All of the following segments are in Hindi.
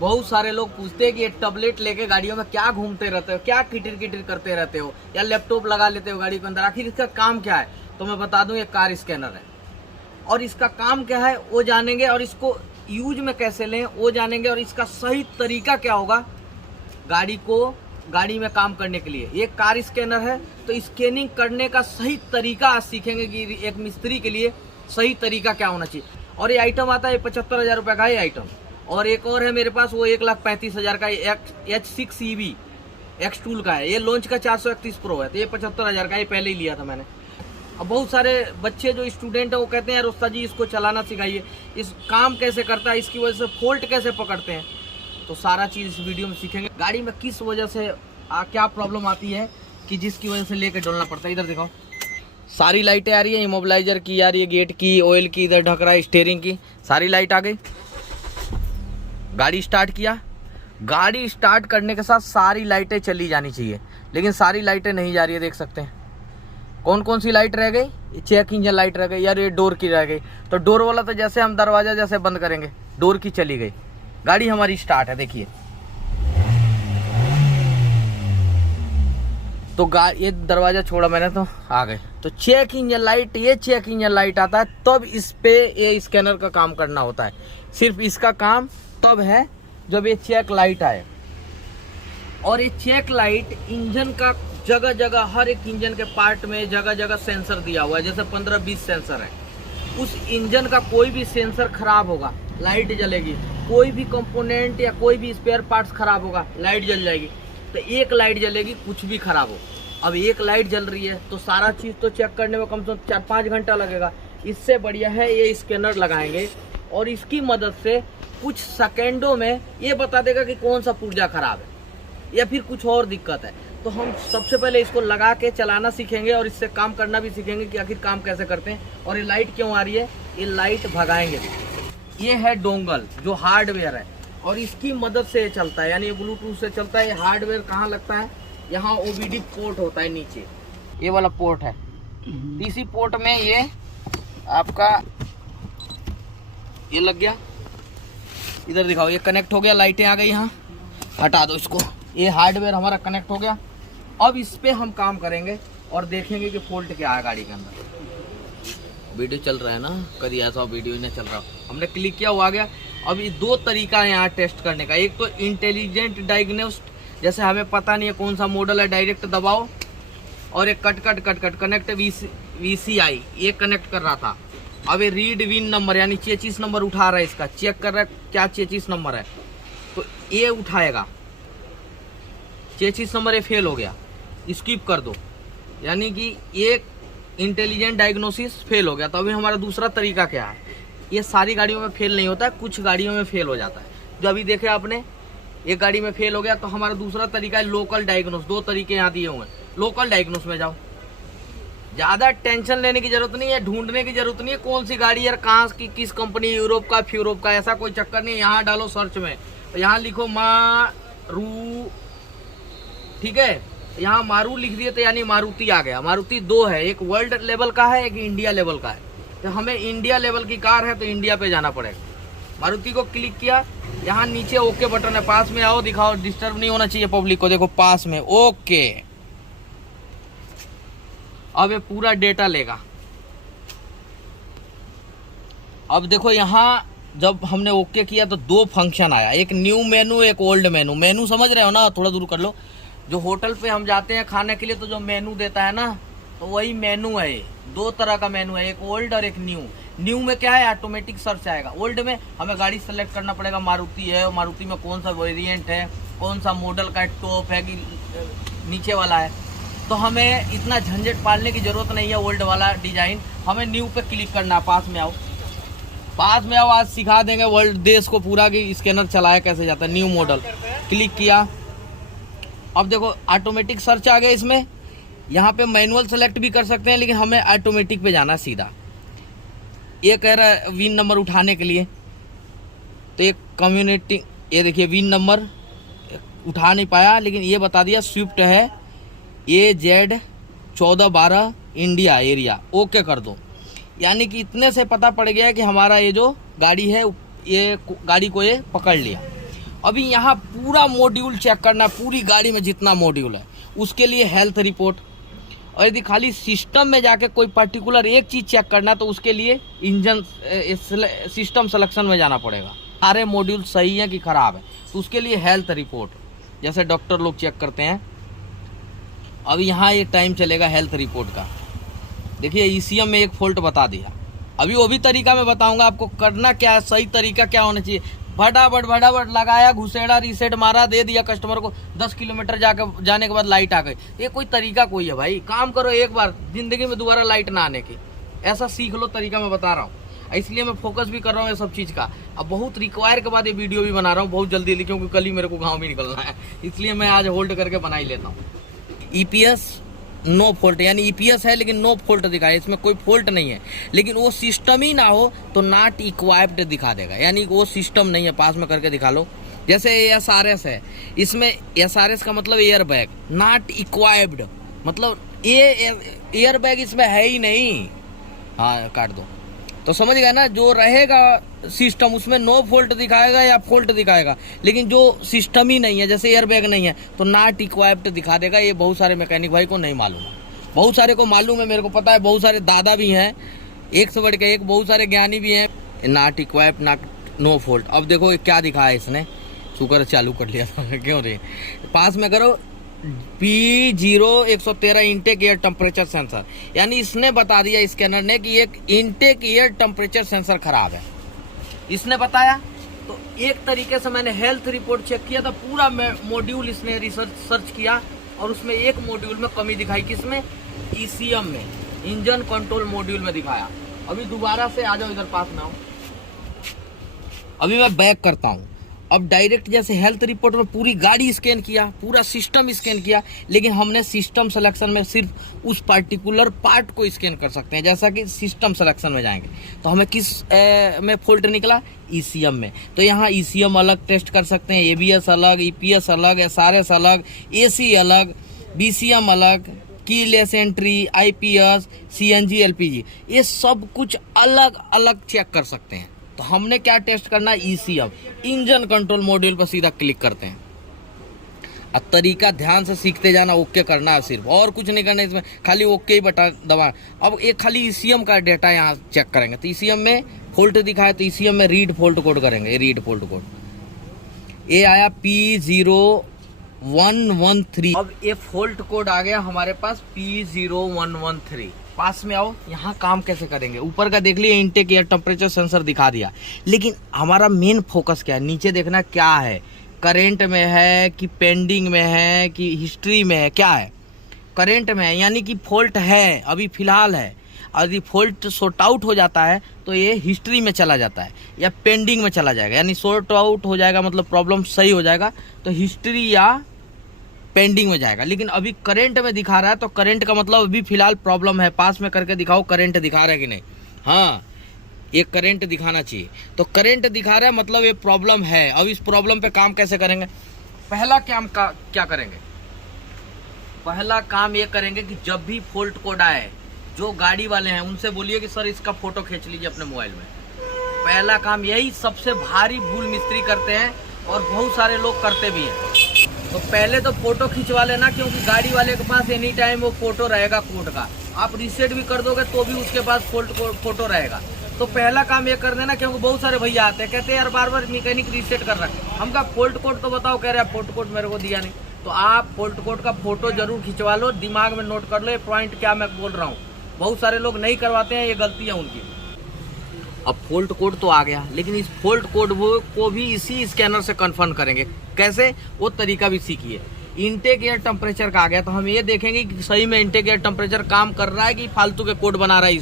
बहुत सारे लोग पूछते हैं कि ये टैबलेट लेके गाड़ियों में क्या घूमते रहते हो, क्या किटिर किटिर करते रहते हो, या लैपटॉप लगा लेते हो गाड़ी के अंदर, आखिर इसका काम क्या है। तो मैं बता दूं, ये कार स्कैनर है और इसका काम क्या है वो जानेंगे, और इसको यूज में कैसे लें वो जानेंगे, और इसका सही तरीका क्या होगा गाड़ी में काम करने के लिए। ये कार स्कैनर है तो स्कैनिंग करने का सही तरीका आज सीखेंगे कि एक मिस्त्री के लिए सही तरीका क्या होना चाहिए। और ये आइटम आता है 75,000 रुपये का ये आइटम। और एक और है मेरे पास, वो 1,35,000 का H6 EV एक्स टूल का है। ये लॉन्च का 431 प्रो है, तो ये 75,000 का, ये पहले ही लिया था मैंने। अब बहुत सारे बच्चे जो स्टूडेंट है वो कहते हैं उस्ताद जी इसको चलाना सिखाइए, इस काम कैसे करता है, इसकी वजह से फॉल्ट कैसे पकड़ते हैं। तो सारा चीज़ इस वीडियो में सीखेंगे। गाड़ी में किस वजह से क्या प्रॉब्लम आती है कि जिसकी वजह से लेके डोलना पड़ता है। इधर देखो, सारी लाइटें आ रही है, इमोबिलाइजर की आ रही है, गेट की, ऑयल की, इधर ढक रहा है, स्टीयरिंग की, सारी लाइट आ गई। गाड़ी स्टार्ट किया, गाड़ी स्टार्ट करने के साथ सारी लाइटें चली जानी चाहिए, लेकिन सारी लाइटें नहीं जा रही है। देख सकते हैं कौन कौन सी लाइट रह गई। चेक इंजन लाइट रह गई यार, ये डोर की रह गई। तो डोर वाला तो जैसे हम दरवाजा जैसे बंद करेंगे, डोर की चली गई, गाड़ी हमारी स्टार्ट है। देखिए तो ये दरवाजा छोड़ा मैंने तो आ गए। तो चेक इंजन लाइट, ये चेक इंजन लाइट आता है तब इस पे ये स्कैनर का काम करना होता है। सिर्फ इसका काम तब है जब ये चेक लाइट आए। और ये चेक लाइट इंजन का जगह जगह, हर एक इंजन के पार्ट में जगह जगह सेंसर दिया हुआ है, जैसे 15-20 सेंसर है। उस इंजन का कोई भी सेंसर खराब होगा, लाइट जलेगी। कोई भी कंपोनेंट या कोई भी स्पेयर पार्ट्स खराब होगा, लाइट जल जाएगी। तो एक लाइट जलेगी, कुछ भी खराब हो। अब एक लाइट जल रही है तो सारा चीज़ तो चेक करने में कम से कम 4-5 घंटा लगेगा। इससे बढ़िया है ये स्कैनर लगाएंगे और इसकी मदद से कुछ सेकेंडों में ये बता देगा कि कौन सा पुर्जा खराब है या फिर कुछ और दिक्कत है। तो हम सबसे पहले इसको लगा के चलाना सीखेंगे और इससे काम करना भी सीखेंगे कि आखिर काम कैसे करते हैं और ये लाइट क्यों आ रही है। ये लाइट भगाएंगे। ये है डोंगल जो हार्डवेयर है और इसकी मदद से ये चलता है, यानी ब्लूटूथ से चलता है। ये हार्डवेयर कहाँ लगता है, यहाँ OBD पोर्ट होता है नीचे, ये वाला पोर्ट है। इसी पोर्ट में ये आपका ये लग गया। इधर दिखाओ, ये कनेक्ट हो गया, लाइटें आ गई। यहाँ हटा दो इसको, ये हार्डवेयर हमारा कनेक्ट हो गया। अब इस पे हम काम करेंगे और देखेंगे कि फॉल्ट क्या है गाड़ी के अंदर। वीडियो चल रहा है ना, कभी ऐसा वीडियो ही नहीं चल रहा। हमने क्लिक किया, वो आ गया। अब ये 2 तरीका है यहाँ टेस्ट करने का। एक तो इंटेलिजेंट डायग्नोस्ट, जैसे हमें पता नहीं है कौन सा मॉडल है, डायरेक्ट दबाओ और एक कट कनेक्ट VCI, ये कनेक्ट कर रहा था। अब ये रीड विन नंबर यानी चेचिस नंबर उठा रहा है, इसका चेक कर रहा है क्या चेचिस नंबर है, तो ये उठाएगा। चेचिस नंबर ये फेल हो गया, स्किप कर दो, यानी कि एक इंटेलिजेंट डायग्नोसिस फेल हो गया। तो अभी हमारा दूसरा तरीका क्या है। ये सारी गाड़ियों में फेल नहीं होता है, कुछ गाड़ियों में फेल हो जाता है। जो अभी देखे आपने, एक गाड़ी में फेल हो गया। तो हमारा दूसरा तरीका है लोकल डायग्नोस। 2 तरीके यहाँ दिए हुए हैं। लोकल डायग्नोस में जाओ, ज़्यादा टेंशन लेने की जरूरत नहीं है, ढूंढने की जरूरत नहीं है कौन सी गाड़ी यार कहाँ की, किस कंपनी, यूरोप का, फ्यूरोप का, ऐसा कोई चक्कर नहीं है। यहाँ डालो सर्च में, तो यहाँ लिखो मारू, ठीक है। यहाँ मारू लिख दिए तो यानी मारुति आ गया। मारुति 2 है, एक वर्ल्ड लेवल का है, एक इंडिया लेवल का है। तो हमें इंडिया लेवल की कार है तो इंडिया पे जाना पड़ेगा। मारुति को क्लिक किया, यहाँ नीचे ओके बटन है, पास में आओ, दिखाओ, डिस्टर्ब नहीं होना चाहिए पब्लिक को। देखो पास में ओके। अब ये पूरा डेटा लेगा। अब देखो यहाँ जब हमने ओके किया तो 2 फंक्शन आया, एक न्यू मेनू, एक ओल्ड मेनू। मेनू समझ रहे हो ना, थोड़ा दूर कर लो। जो होटल पे हम जाते हैं खाने के लिए तो जो मेनू देता है ना, तो वही मेनू है। 2 तरह का मेनू है, एक ओल्ड और एक न्यू। न्यू में क्या है, ऑटोमेटिक सर्च आएगा। ओल्ड में हमें गाड़ी सेलेक्ट करना पड़ेगा, मारुति है, मारुति में कौन सा वेरिएंट है, कौन सा मॉडल का, टॉप है कि नीचे वाला है। तो हमें इतना झंझट पालने की जरूरत नहीं है। ओल्ड वाला डिजाइन हमें न्यू पे क्लिक करना। पास में आओ, पास में आओ, आज सिखा देंगे वर्ल्ड देश को पूरा कि स्कैनर चलाया कैसे जाता है। न्यू मॉडल क्लिक किया। अब देखो ऑटोमेटिक सर्च आ गया इसमें। यहाँ पे मैनुअल सेलेक्ट भी कर सकते हैं, लेकिन हमें ऑटोमेटिक पे जाना सीधा। ये कह रहा है विन नंबर उठाने के लिए, तो एक कम्युनिटी, ये देखिए विन नंबर उठा नहीं पाया, लेकिन ये बता दिया स्विफ्ट है AZ 1412 इंडिया एरिया। ओके कर दो, यानी कि इतने से पता पड़ गया कि हमारा ये जो गाड़ी है, ये गाड़ी को ये पकड़ लिया। अभी यहाँ पूरा मॉड्यूल चेक करना, पूरी गाड़ी में जितना मॉड्यूल है उसके लिए हेल्थ रिपोर्ट। और यदि खाली सिस्टम में जाके कोई पर्टिकुलर एक चीज़ चेक करना तो उसके लिए इंजन सिस्टम सिलेक्शन में जाना पड़ेगा, सारे मॉड्यूल सही है कि ख़राब है, तो उसके लिए हेल्थ रिपोर्ट जैसे डॉक्टर लोग चेक करते हैं। अब यहाँ ये टाइम चलेगा हेल्थ रिपोर्ट का। देखिए ECM में एक फॉल्ट बता दिया, अभी वो भी तरीका मैं बताऊंगा आपको करना क्या है, सही तरीका क्या होना चाहिए। फटाफट लगाया, घुसेड़ा, रीसेट मारा, दे दिया कस्टमर को, 10 किलोमीटर जाने के बाद लाइट आ गई। ये कोई तरीका कोई है भाई? काम करो एक बार, जिंदगी में दोबारा लाइट ना आने की, ऐसा सीख लो तरीका मैं बता रहा हूँ। इसलिए मैं फोकस भी कर रहा हूँ ये सब चीज़ का। अब बहुत रिक्वायर के बाद ये वीडियो भी बना रहा हूँ बहुत जल्दी, क्योंकि कल ही मेरे को गाँव भी निकलना है, इसलिए मैं आज होल्ड करके बना ही लेता हूँ। EPS नो फॉल्ट, यानी EPS है लेकिन नो फॉल्ट दिखाए, इसमें कोई फॉल्ट नहीं है, लेकिन वो सिस्टम ही ना हो तो नॉट इक्वाइप्ड दिखा देगा, यानी वो सिस्टम नहीं है। पास में करके दिखा लो। जैसे SRS है, इसमें SRS का मतलब एयर बैग, नॉट इक्वाइप्ड मतलब ये एयर बैग इसमें है ही नहीं। हाँ काट दो, तो समझ गया ना। जो रहेगा सिस्टम उसमें नो फॉल्ट दिखाएगा या फॉल्ट दिखाएगा, लेकिन जो सिस्टम ही नहीं है, जैसे एयर बैग नहीं है तो नॉट इक्वाइप्ड दिखा देगा। ये बहुत सारे मैकेनिक भाई को नहीं मालूम है, बहुत सारे को मालूम है, मेरे को पता है, बहुत सारे दादा भी हैं, एक से बढ़ के एक, बहुत सारे ज्ञानी भी हैं। Not equipped, not no fault. अब देखो क्या दिखाया इसने, शुक्र चालू कर लिया था क्यों रे, पास में करो P0113 intake air temperature sensor, यानी इसने बता दिया स्कैनर ने कि एक इनटेक एयर टेम्परेचर सेंसर खराब है, इसने बताया। तो एक तरीके से मैंने हेल्थ रिपोर्ट चेक किया था, पूरा मॉड्यूल इसने सर्च किया और उसमें एक मॉड्यूल में कमी दिखाई, किसमें? ECM में, इंजन कंट्रोल मॉड्यूल में दिखाया। अभी दोबारा से आ जाओ इधर पास में आओ, अभी मैं बैक करता हूँ। अब डायरेक्ट जैसे हेल्थ रिपोर्ट में पूरी गाड़ी स्कैन किया, पूरा सिस्टम स्कैन किया, लेकिन हमने सिस्टम सिलेक्शन में सिर्फ उस पर्टिकुलर पार्ट को स्कैन कर सकते हैं। जैसा कि सिस्टम सिलेक्शन में जाएंगे तो हमें किस में फॉल्ट निकला? ECM में। तो यहाँ ECM अलग टेस्ट कर सकते हैं, ABS अलग, EPS अलग, SRS अलग, AC अलग, BCM अलग, keyless entry, IPS, CNG, LPG, ये सब कुछ अलग अलग चेक कर सकते हैं। तो हमने क्या टेस्ट करना? ECM, इंजन कंट्रोल मॉड्यूल पर सीधा क्लिक करते हैं। अब तरीका ध्यान से सीखते जाना, ओके करना है सिर्फ, और कुछ नहीं करना इसमें, खाली ओके ही बटन दबा। अब एक खाली ECM का डेटा यहाँ चेक करेंगे, तो ECM में फॉल्ट दिखाए तो ECM में रीड फॉल्ट कोड करेंगे। रीड फॉल्ट कोड ये आया P0113। अब ये फॉल्ट कोड आ गया हमारे पास P0113। पास में आओ, यहाँ काम कैसे करेंगे? ऊपर का देख लिए इनटेक एयर टेम्परेचर सेंसर दिखा दिया, लेकिन हमारा मेन फोकस क्या है? नीचे देखना क्या है, करेंट में है कि पेंडिंग में है कि हिस्ट्री में है, क्या है? करेंट में है, यानी कि फॉल्ट है, अभी फिलहाल है। यदि फॉल्ट सॉर्ट आउट हो जाता है तो ये हिस्ट्री में चला जाता है या पेंडिंग में चला जाएगा, यानी सॉर्ट आउट हो जाएगा मतलब प्रॉब्लम सही हो जाएगा तो हिस्ट्री या पेंडिंग में जाएगा। लेकिन अभी करंट में दिखा रहा है तो करंट का मतलब अभी फिलहाल प्रॉब्लम है। पास में करके दिखाओ करंट दिखा रहा है कि नहीं। हाँ, ये करंट दिखाना चाहिए। तो करंट दिखा रहा है मतलब ये प्रॉब्लम है। अब इस प्रॉब्लम पे काम कैसे करेंगे? पहला काम क्या करेंगे? पहला काम ये करेंगे कि जब भी फॉल्ट कोड आए, जो गाड़ी वाले हैं उनसे बोलिए कि सर इसका फोटो खींच लीजिए अपने मोबाइल में। पहला काम यही सबसे भारी भूल मिस्त्री करते हैं और बहुत सारे लोग करते भी हैं। तो पहले तो फोटो खिंचवा लेना, क्योंकि गाड़ी वाले के पास एनी टाइम वो फोटो रहेगा कोड का। आप रीसेट भी कर दोगे तो भी उसके पास फोटो रहेगा। तो पहला काम ये कर देना, क्योंकि बहुत सारे भैया आते हैं कहते हैं यार बार बार मैकेनिक रीसेट कर रहा है, हम का फॉल्ट कोड तो बताओ, कह रहे हैं फॉल्ट कोड मेरे को दिया नहीं। तो आप फॉल्ट कोड का फोटो जरूर खिंचवा लो, दिमाग में नोट कर लो ये पॉइंट क्या मैं बोल रहा हूँ। बहुत सारे लोग नहीं करवाते हैं, ये गलती है उनकी। अब फॉल्ट कोड तो आ गया, लेकिन इस फॉल्ट कोड को भी इसी स्कैनर से कन्फर्म करेंगे। कैसे? वो तरीका भी सीखिए। इनटेक एयर टेम्परेचर का आ गया तो हम ये देखेंगे कि सही में इनटेक एयर टेम्परेचर काम कर रहा है कि फालतू के कोड बना रहा है।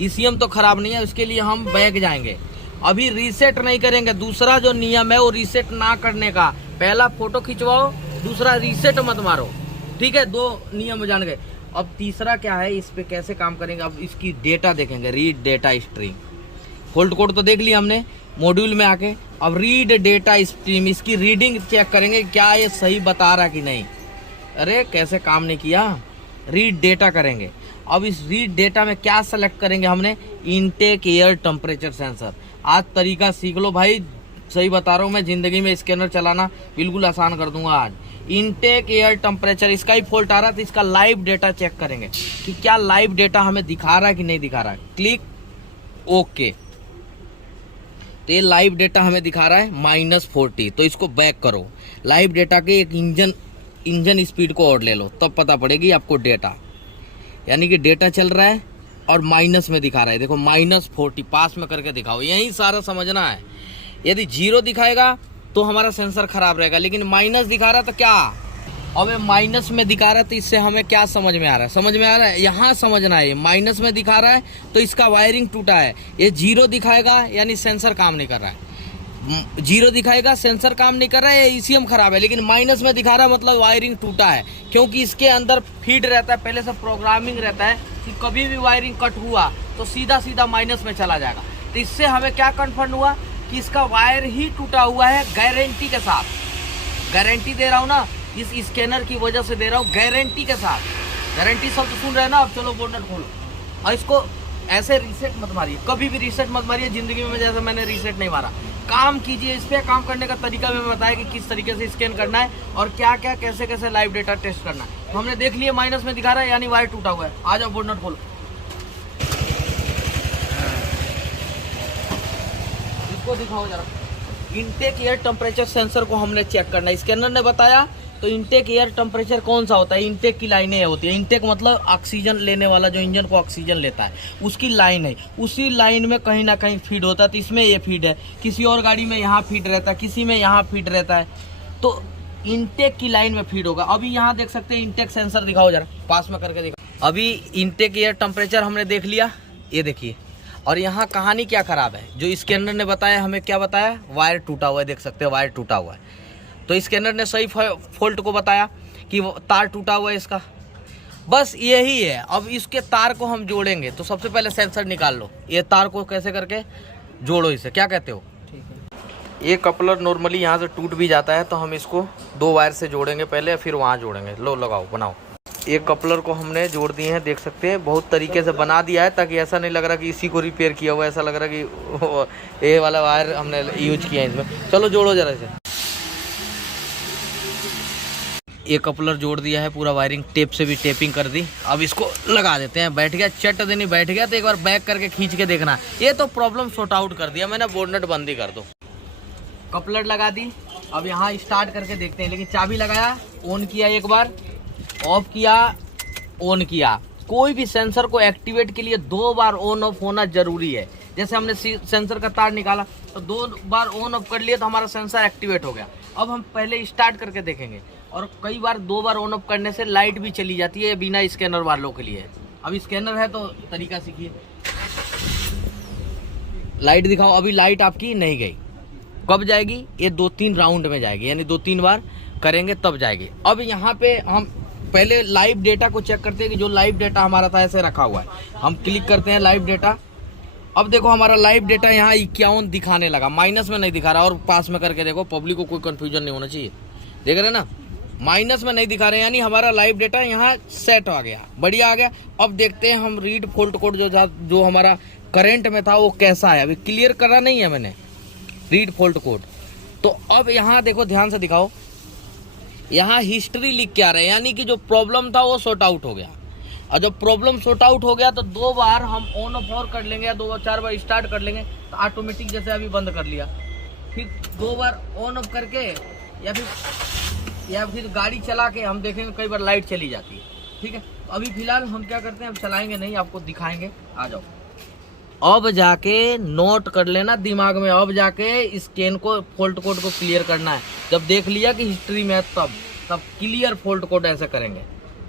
ECM तो खराब नहीं है, उसके लिए हम बैक जाएंगे। अभी रीसेट नहीं करेंगे। दूसरा जो नियम है वो रीसेट ना करने का। पहला फोटो खिंचवाओ, दूसरा रीसेट मत मारो। ठीक है, 2 नियम जान गए। अब तीसरा क्या है, इस पे कैसे काम करेंगे? अब इसकी डेटा देखेंगे, read data stream. Fault code तो देख लिया हमने मॉड्यूल में आके। अब रीड डेटा स्ट्रीम, इसकी रीडिंग चेक करेंगे क्या ये सही बता रहा कि नहीं। अरे कैसे काम नहीं किया, रीड डेटा करेंगे। अब इस रीड डेटा में क्या सेलेक्ट करेंगे हमने? Intake air temperature sensor. आज तरीका सीख लो भाई, सही बता रहा हूँ मैं, जिंदगी में स्कैनर चलाना बिल्कुल आसान कर दूंगा आज। इनटेक एयर टेम्परेचर, इसका ही फॉल्ट आ रहा था, इसका लाइव डेटा चेक करेंगे कि क्या लाइव डेटा हमें दिखा रहा है कि नहीं दिखा रहा है। क्लिक ओके, तो ये लाइव डेटा हमें दिखा रहा है -40, तो इसको बैक करो। लाइव डेटा के एक इंजन स्पीड को और ले लो, तब पता पड़ेगी आपको डेटा, यानी कि डेटा चल रहा है और माइनस में दिखा रहा है। देखो -40 पास में करके दिखाओ, यही सारा समझना है। यदि 0 दिखाएगा तो हमारा सेंसर खराब रहेगा, लेकिन माइनस दिखा रहा तो क्या, अब माइनस में दिखा रहा है, तो इससे हमें क्या समझ में आ रहा है, समझ में आ रहा है, यहाँ समझना है। माइनस में दिखा रहा है तो इसका वायरिंग टूटा है। ये 0 दिखाएगा यानी सेंसर काम नहीं कर रहा है, 0 दिखाएगा सेंसर काम नहीं कर रहा है, ईसीएम खराब है। लेकिन माइनस में दिखा रहा है मतलब वायरिंग टूटा है, क्योंकि इसके अंदर फीड रहता है, पहले से प्रोग्रामिंग रहता है कि कभी भी वायरिंग कट हुआ तो सीधा सीधा माइनस में चला जाएगा। तो इससे हमें क्या कन्फर्म हुआ कि इसका वायर ही टूटा हुआ है, गारंटी के साथ। गारंटी दे रहा हूँ ना, इस स्कैनर की वजह से दे रहा हूँ, गारंटी के साथ। गारंटी शब्द सुन रहे हैं ना। अब चलो बोनट खोलो और इसको ऐसे रीसेट मत मारिए, कभी भी रीसेट मत मारिए जिंदगी में, जैसे मैंने रीसेट नहीं मारा। काम कीजिए, इस पर काम करने का तरीका मैं बताया कि किस तरीके से स्कैन करना है और क्या क्या कैसे कैसे लाइव डेटा टेस्ट करना है। तो हमने देख लिया माइनस में दिखा रहा है यानी वायर टूटा हुआ है। आ जाओ बोनट खोलो, इसको दिखाओ जरा। इनटेक एयर टेम्परेचर सेंसर को हमने चेक करना है, स्कैनर ने बताया। तो इनटेक एयर टेम्परेचर कौन सा होता है, इनटेक की लाइनें होती है। इनटेक मतलब ऑक्सीजन लेने वाला, जो इंजन को ऑक्सीजन लेता है उसकी लाइन है। उसी लाइन में कहीं ना कहीं फीड होता है, तो इसमें ये फीड है, किसी और गाड़ी में यहाँ फीड रहता है, किसी में यहाँ फीड रहता है, तो इनटेक की लाइन में फीड होगा। अभी यहाँ देख सकते हैं इनटेक सेंसर, दिखाओ जरा पास में करके दिखाओ। अभी इनटेक एयर टेम्परेचर हमने देख लिया, ये देखिए। और यहाँ कहानी क्या खराब है, जो स्कैनर ने बताया हमें, क्या बताया, वायर टूटा हुआ है, देख सकते हैं वायर टूटा हुआ है। तो स्कैनर ने सही फॉल्ट को बताया कि वो तार टूटा हुआ है इसका, बस यही है। अब इसके तार को हम जोड़ेंगे, तो सबसे पहले सेंसर निकाल लो, ये तार को कैसे करके जोड़ो इसे, क्या कहते हो। ठीक है, ये कपलर नॉर्मली यहाँ से टूट भी जाता है, तो हम इसको 2 वायर से जोड़ेंगे पहले, फिर वहाँ जोड़ेंगे। लो लगाओ, बनाओ। एक कपलर को हमने जोड़ दिए हैं, देख सकते हैं, बहुत तरीके से बना दिया है, ताकि ऐसा नहीं लग रहा कि इसी को रिपेयर किया हुआ है, ऐसा लग रहा कि ये वाला वायर हमने यूज किया है इसमें। चलो जोड़ो जरा इसे। एक कपलर जोड़ दिया है, पूरा वायरिंग टेप से भी टेपिंग कर दी। अब इसको लगा देते हैं। बैठ गया, चट देनी बैठ गया, तो एक बार बैक करके खींच के देखना। ये तो प्रॉब्लम सॉर्ट आउट कर दिया मैंने, बोनट बंद ही कर दो। कपलर लगा दी, अब यहाँ स्टार्ट करके देखते हैं। लेकिन चाबी लगाया, ऑन किया, एक बार ऑफ किया, ऑन किया। कोई भी सेंसर को एक्टिवेट के लिए 2 बार ऑन ऑफ होना जरूरी है। जैसे हमने सेंसर का तार निकाला तो 2 बार ऑन ऑफ कर लिया तो हमारा सेंसर एक्टिवेट हो गया। अब हम पहले स्टार्ट करके देखेंगे, और कई बार 2 बार ऑन ऑफ करने से लाइट भी चली जाती है, बिना स्कैनर वालों के लिए। अब स्कैनर है तो तरीका सीखिए। लाइट दिखाओ, अभी लाइट आपकी नहीं गई, कब जाएगी, ये 2-3 राउंड में जाएगी, यानी 2-3 बार करेंगे तब जाएगी। अब यहाँ पे हम पहले लाइव डेटा को चेक करते हैं कि जो लाइव डेटा हमारा था ऐसे रखा हुआ है। हम क्लिक करते हैं लाइव डेटा। अब देखो हमारा लाइव डेटा यहाँ 51 दिखाने लगा, माइनस में नहीं दिखा रहा। और पास में करके देखो, पब्लिक को कोई कंफ्यूजन नहीं होना चाहिए। देख रहे ना, माइनस में नहीं दिखा रहे, यानी हमारा लाइव डेटा यहाँ सेट आ गया, बढ़िया आ गया। अब देखते हैं हम रीड फॉल्ट कोड जो हमारा करंट में था वो कैसा है। अभी क्लियर करा नहीं है मैंने रीड फॉल्ट कोड। तो अब यहाँ देखो, ध्यान से दिखाओ, यहाँ हिस्ट्री लिख के आ रहा है, यानी कि जो प्रॉब्लम था वो सॉर्ट आउट हो गया। और जब प्रॉब्लम सॉर्ट आउट हो गया तो 2 बार हम ऑन ऑफ और कर लेंगे, या 2-4 बार स्टार्ट कर लेंगे, तो ऑटोमेटिक जैसे अभी बंद कर लिया, फिर 2 बार ऑन ऑफ करके या फिर गाड़ी चला के हम देखेंगे कई बार लाइट चली जाती है। ठीक है, तो अभी फिलहाल हम क्या करते हैं, अब चलाएंगे नहीं, आपको दिखाएंगे। आ जाओ, अब जाके नोट कर लेना दिमाग में, अब जाके स्कैन को फॉल्ट कोड को क्लियर करना है। जब देख लिया कि हिस्ट्री में तब क्लियर फॉल्ट कोड ऐसे करेंगे,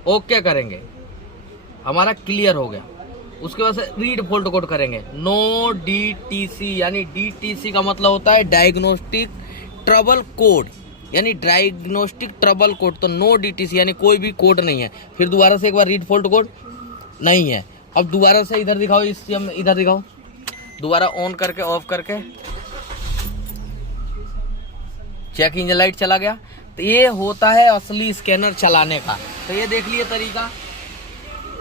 ओके करेंगे, हमारा क्लियर हो गया। उसके बाद से रीड फॉल्ट कोड करेंगे, नो DTC, यानी DTC का मतलब होता है डायग्नोस्टिक ट्रबल कोड, यानी डायग्नोस्टिक ट्रबल कोड। तो नो DTC यानी कोई भी कोड नहीं है। फिर दोबारा से एक बार रीड फॉल्ट कोड नहीं है। अब दोबारा से इधर दिखाओ, इधर दिखाओ, दोबारा ऑन करके ऑफ करके चेक इंजन लाइट चला गया। तो ये होता है असली स्कैनर चलाने का। तो ये देख लिए तरीका,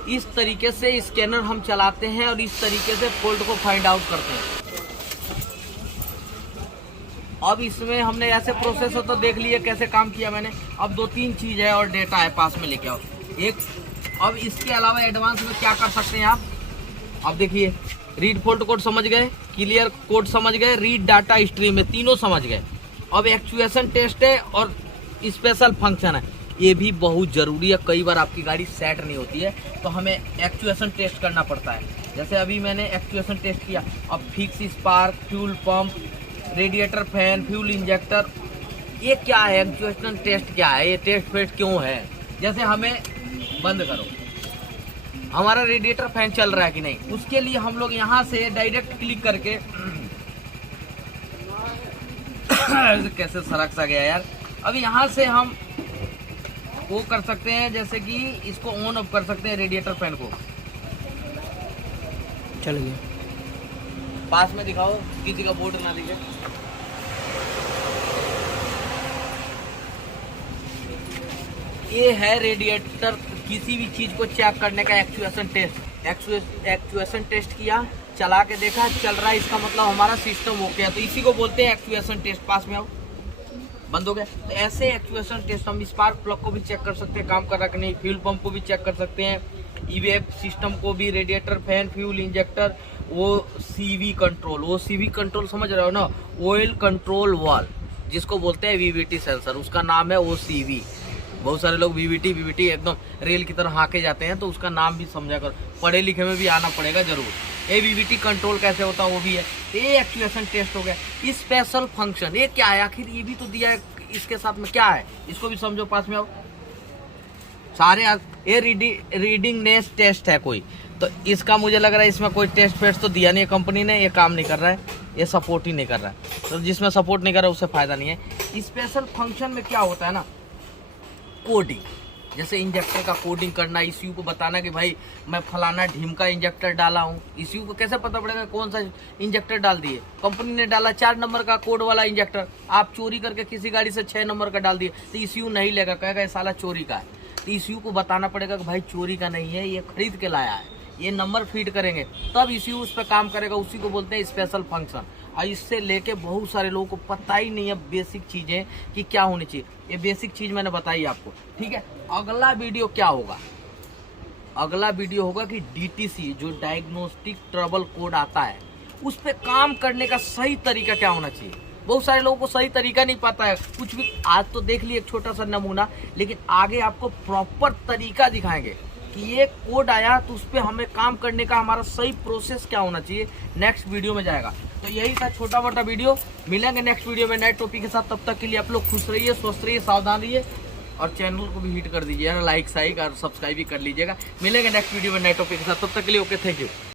इस तरीके से स्कैनर हम चलाते हैं और इस तरीके से फॉल्ट को फाइंड आउट करते हैं। अब इसमें हमने ऐसे प्रोसेस हो तो देख लिए कैसे काम किया मैंने। अब 2-3 चीज है और डेटा है, पास में लेके आओ एक। अब इसके अलावा एडवांस में क्या कर सकते हैं आप, अब देखिए रीड फॉल्ट कोड समझ गए, क्लियर कोड समझ गए, रीड डाटा स्ट्रीम है, तीनों समझ गए। अब एक्चुएशन टेस्ट है और स्पेशल फंक्शन है, ये भी बहुत जरूरी है। कई बार आपकी गाड़ी सेट नहीं होती है तो हमें एक्चुएशन टेस्ट करना पड़ता है। जैसे अभी मैंने एक्चुएशन टेस्ट किया। अब fix spark, fuel pump, radiator fan, fuel injector, ये क्या है एक्चुएशन टेस्ट क्या है, ये टेस्ट फेस्ट क्यों है। जैसे हमें बंद करो, हमारा रेडिएटर फैन चल रहा है कि नहीं, उसके लिए हम लोग यहाँ से डायरेक्ट क्लिक करके कैसे सरक सा गया यार। अब यहाँ से हम वो कर सकते हैं, जैसे कि इसको ऑन ऑफ कर सकते हैं रेडिएटर फैन को। चल गया, पास में दिखाओ, किसी का बोर्ड ना दिखे। ये है रेडिएटर, किसी भी चीज को चेक करने का एक्चुएशन टेस्ट। एक्चुएशन टेस्ट किया, चला के देखा चल रहा है, इसका मतलब हमारा सिस्टम ओके है, तो इसी को बोलते हैं एक्चुएशन टेस्ट। पास में आओ, बंद हो गया। तो ऐसे एक्चुएशन टेस्ट हम स्पार्क प्लग को भी चेक कर सकते हैं काम कर रहा कि नहीं, फ्यूल पंप को भी चेक कर सकते हैं, ईवेप सिस्टम को भी, रेडिएटर फैन, फ्यूल इंजेक्टर, वो सीवी कंट्रोल, वो सीवी कंट्रोल समझ रहे हो ना, ऑयल कंट्रोल वाल्व, जिसको बोलते हैं वीवीटी सेंसर, उसका नाम है वो सीवी। बहुत सारे लोग वीवीटी एकदम रेल की तरह हाके जाते हैं, तो उसका नाम भी समझा कर, पढ़े लिखे में भी आना पड़ेगा जरूर। ये वीवीटी कंट्रोल कैसे होता है वो भी है। ये एक्चुएशन टेस्ट हो गया। स्पेशल फंक्शन ये क्या है आखिर, ये भी तो दिया है, इसके साथ में क्या है इसको भी समझो। पास में आओ सारे। ये रीडिंग नेस टेस्ट है कोई, तो इसका मुझे लग रहा है इसमें कोई टेस्ट फेस्ट तो दिया नहीं है कंपनी ने, ये काम नहीं कर रहा है, ये सपोर्ट ही नहीं कर रहा है। तो जिसमें सपोर्ट नहीं कर रहा है उससे फायदा नहीं है। स्पेशल फंक्शन में क्या होता है ना, कोडिंग, जैसे इंजेक्टर का कोडिंग करना, ईसीयू को बताना कि भाई मैं फलाना ढीम का इंजेक्टर डाला हूँ। ईसीयू को कैसे पता पड़ेगा कौन सा इंजेक्टर डाल दिए, कंपनी ने डाला 4 नंबर का कोड वाला इंजेक्टर, आप चोरी करके किसी गाड़ी से 6 नंबर का डाल दिए, तो ईसीयू नहीं लेगा, कहेगा ये साला चोरी का है। तो ईसीयू को बताना पड़ेगा कि भाई चोरी का नहीं है, ये खरीद के लाया है, ये नंबर फीड करेंगे तब ईसीयू उस पर काम करेगा, उसी को बोलते हैं स्पेशल फंक्शन। और इससे लेके बहुत सारे लोगों को पता ही नहीं है बेसिक चीजें कि क्या होनी चाहिए। ये बेसिक चीज मैंने बताई आपको, ठीक है। अगला वीडियो क्या होगा, अगला वीडियो होगा कि डीटीसी जो डायग्नोस्टिक ट्रबल कोड आता है, उस पर काम करने का सही तरीका क्या होना चाहिए। बहुत सारे लोगों को सही तरीका नहीं पता है कुछ भी। आज तो देख लिए एक छोटा सा नमूना, लेकिन आगे आपको प्रॉपर तरीका दिखाएंगे कि ये कोड आया तो उस पर हमें काम करने का हमारा सही प्रोसेस क्या होना चाहिए। नेक्स्ट वीडियो में जाएगा। तो यही था छोटा मोटा वीडियो, मिलेंगे नेक्स्ट वीडियो में नए टॉपिक के साथ। तब तक के लिए आप लोग खुश रहिए, स्वस्थ रहिए, सावधान रहिए, और चैनल को भी हिट कर दीजिएगा, लाइक साइक और सब्सक्राइब भी कर लीजिएगा। मिलेंगे नेक्स्ट वीडियो में नए टॉपिक के साथ, तब तक के लिए ओके, थैंक यू।